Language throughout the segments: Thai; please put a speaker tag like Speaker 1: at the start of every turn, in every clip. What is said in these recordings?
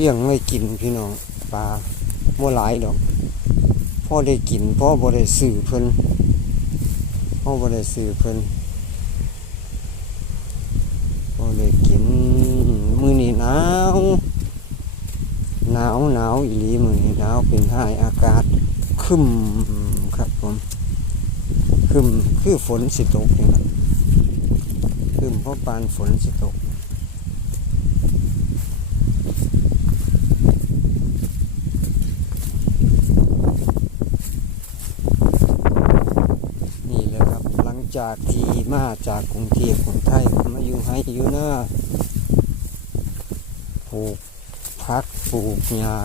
Speaker 1: เลี้ยงไว้กินพี่น้องปลาบ่หลายดอกพ่อได้กินพ่อบ่ได้ซื้อเพิ่นพ่อบ่ได้ซื้อเพิ่นพ่อได้กินมือนี้หนาวหนาวหนาวอีหลีมือนี้หนาวเป็นห้ายอากาศครึ้มครับผมครึ้มคือฝนสิตกนี่ครับครึ้มเพราะปานฝนสิตก นี่แหละครับหลัง จากที่มาจากกรุงเทพคนไทยมาอยู่ให้อยู่หน้าปลูกพักปลูกหญ้า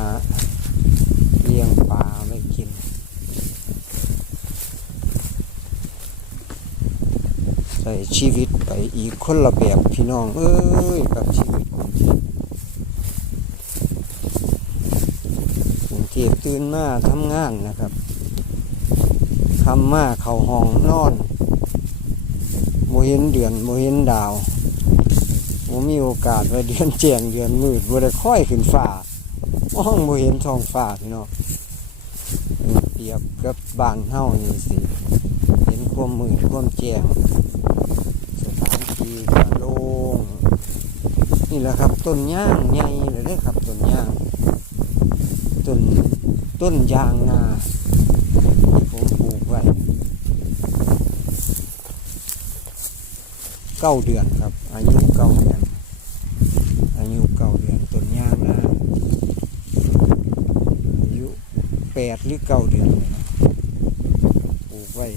Speaker 1: เลี้ยงปลาไว้กิน ใส่ชีวิตไปอีกคนละแบบพี่น้อง เอ้ยกับชีวิตกรุงเทพกรุงเทพตื่นมาทำงานนะครับคำมาเข้าห้องนอน โมเห็นเดือนโมเห็นดาวโมมีโอกาสไปเดือนแจ้งเดือนมืดบ่ได้ค่อยขึ้นฟ้ามองโมเห็นท้องฟ้าพี่น้องเปรียบกับบ้านเฮานี่สิเห็นความมืดความแจ้งสถานที่ก็โล่งนี่แหละครับต้นย่างใหญ่เลยเด้อครับต้นย่างต้นต้นยางนา ที่ผมปลูกไว้ เก้าเดือนครับ อายุเก้าเดือน อายุเก้าเดือนต้นยางนะอายุแปดหรือเก้าเดือนนะปลูกไว้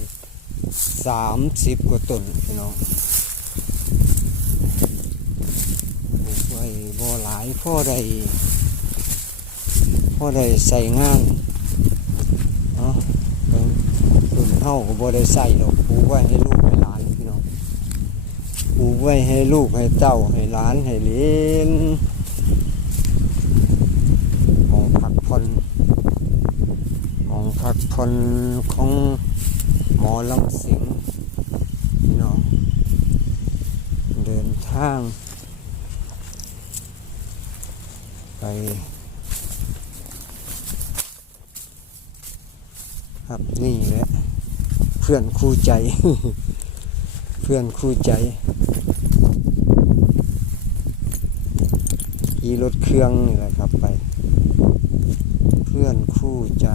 Speaker 1: สามสิบกว่าต้นพี่น้องปลูกไว้บ่หลายพ่อได้พ่อได้ใส่งานเนาะรุ่นเฮาก็บ่ได้ใส่ดอกปลูกไว้ให้ลูกให้หลานพี่น้อง ปลูกไว้ให้ลูกให้เต้าให้หลานให้เหลนหองพักผ่อนหองพักผ่อนของหมอลำสิงห์น้องเดินทาง ไปครับนี่แหละเพื่อนคู่ใจ เพื่อนคู่ใจขี่รถเครื่องนี่แหละครับไป เพื่อนคู่ใจ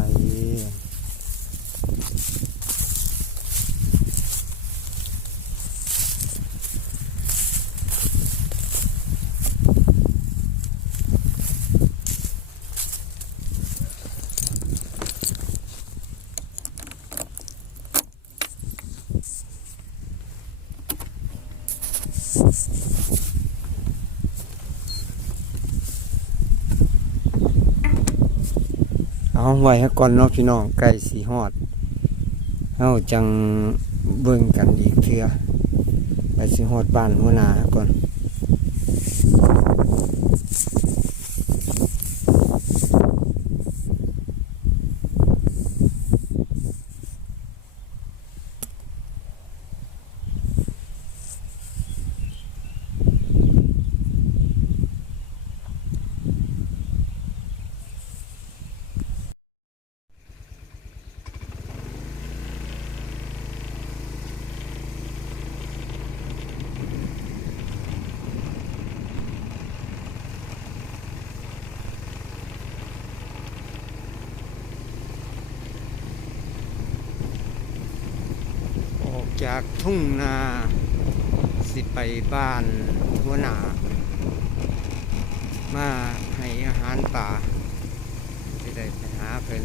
Speaker 1: เอาไว้ให้ก่อนเนาะพี่น้องไก่สีหอดเฮาจังเบิ่งกันอีกเทื่อไปสีหอดบ้านหัวนา จากทุ่งนาสิไปบ้านหัวหนามาให้อาหารป่าจะได้ไปหาเพิ่น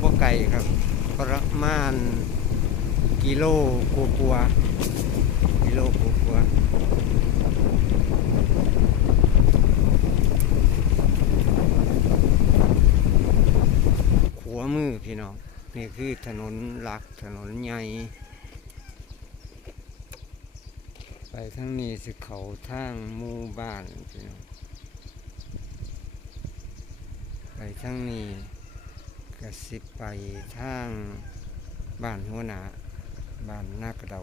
Speaker 1: พวกไก่ครับ ประมาณกิโลกัวาๆกิโลกัวาๆ ขวา มือพี่น้อง นี่คือถนนหลักถนนใหญ่ ไปทั้งนี้สิเขาทางหมู่บ้านพี่น้อง ไปทั้งนี้ก็สิไปทางบ้านหัวหน้าบ้านนากระเดา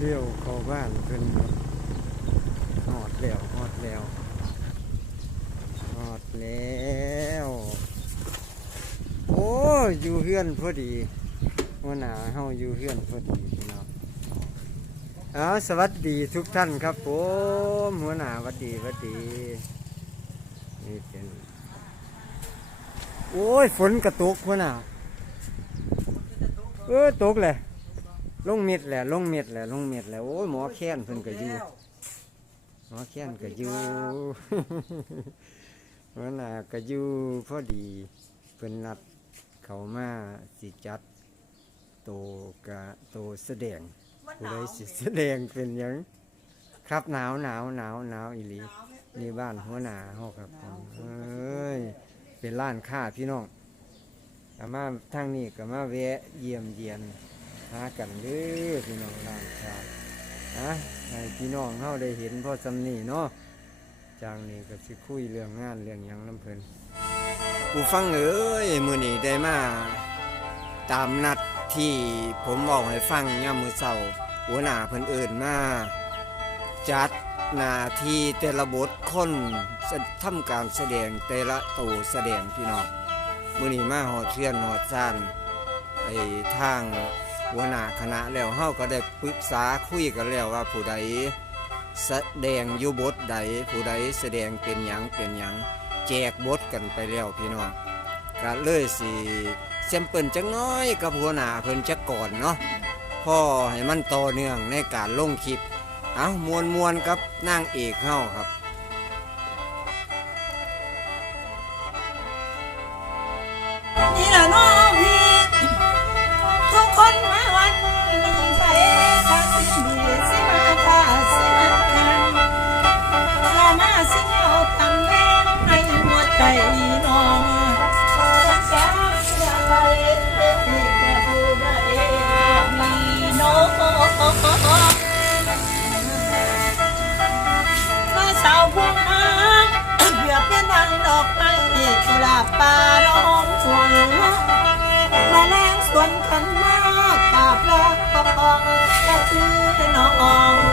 Speaker 1: เลี้ยวเข้าบ้านเพิ่นครับฮอด แล้วฮอดแล้วฮอดแล้วโอ้ยอยู่เฮือนพอดีหัวหน้าเฮาอยู่เฮือนพอดีพี่น้องเอาสวัสดีทุกท่านครับผมหัวหน้าหวัดดีหวัดดีนี่เป็นโอ้ยฝนกระตุกหัวหน้าเออตกเลยลงเม็ดแหละลงเม็ดแหละลงเม็ดแหละโอ้ยหมอแค้นเพิ่นก็อยู่ หมอแค้นก็อยู่ หัวหน้าก็อยู่พอดีเพิ่นนัดเขามาสิจัดโตกะโตแสดงผู้ใดสิแสดงเป็นหยังครับหนาวหนาวหนาวหนาวอีหลีนี่บ้านหัวหน้าเฮาครับผมเอ้ย เป็นร้านค้าพี่น้องอามาทางนี้ก็มาแวะเยี่ยมเยียนหากันเด้อพี่น้องร้านค้า อะให้พี่น้องเฮาได้เห็นพ่อสำนี่เนาะจากนี้ก็สิคุยเรื่องงานเรื่องยังน้ำเพลินผู้ฟังเอ้ยมือนี้ได้มาตามนัดที่ผมบอกให้ฟังย่ามือเศร้าหัวหน้าเพิ่นเอิญมาจัดนาทีแต่ละบทคนจะทำการแสดงแต่ละตัวแสดงพี่น้องมือนี้มาหอดเทียนหอดซานไอ้ทาง หัวหน้าคณะแล้วเฮาก็ได้ปรึกษาคุยกันแล้วว่าผู้ใดแสดงอยู่บทใดผู้ใดแสดงเป็นหยังเป็นหยังแจกบทกันไปแล้วพี่น้องก็เลยสิเซมเปิลจังน้อยกับหัวหน้าเพิ่นจักก่อนเนาะพ่อให้มันต่อเนื่องในการลงคลิป เอามวนมวนกับนางเอกเฮาครับ
Speaker 2: ป่าร้องชวงมาแรงสวนขันมากกราบลาปองก็คือน้อง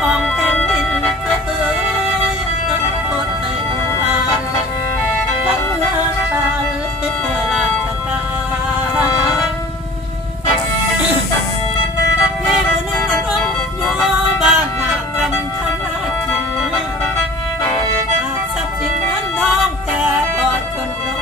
Speaker 2: ของแผ่นดินเอ้ยต้องโทษให้ดูอ่านทั้งเมื่อการราชการมีผู้หนึ่งนั้นอ้อมอยู่บ้านนากำทำนากินหากทรัพย์สินเงินทองแต่อดจนร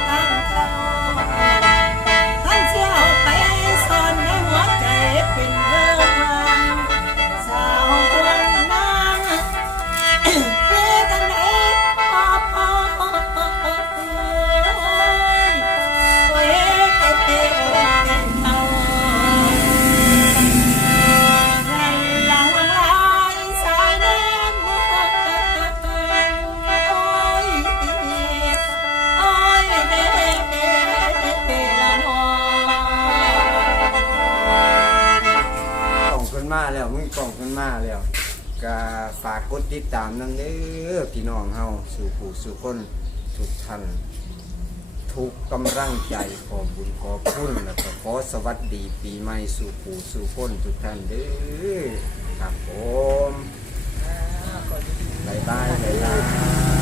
Speaker 1: ฝากกดติดตามนั่งเด้อพี่น้องเฮาสู่ผู้สู่คนทุกท่านทุกกำลังใจขอบุญขอบคุณแล้วก็ขอสวัสดีปีใหม่สู่ผู้สู่คนทุกท่านเด้อครับผมบายบายบายบาย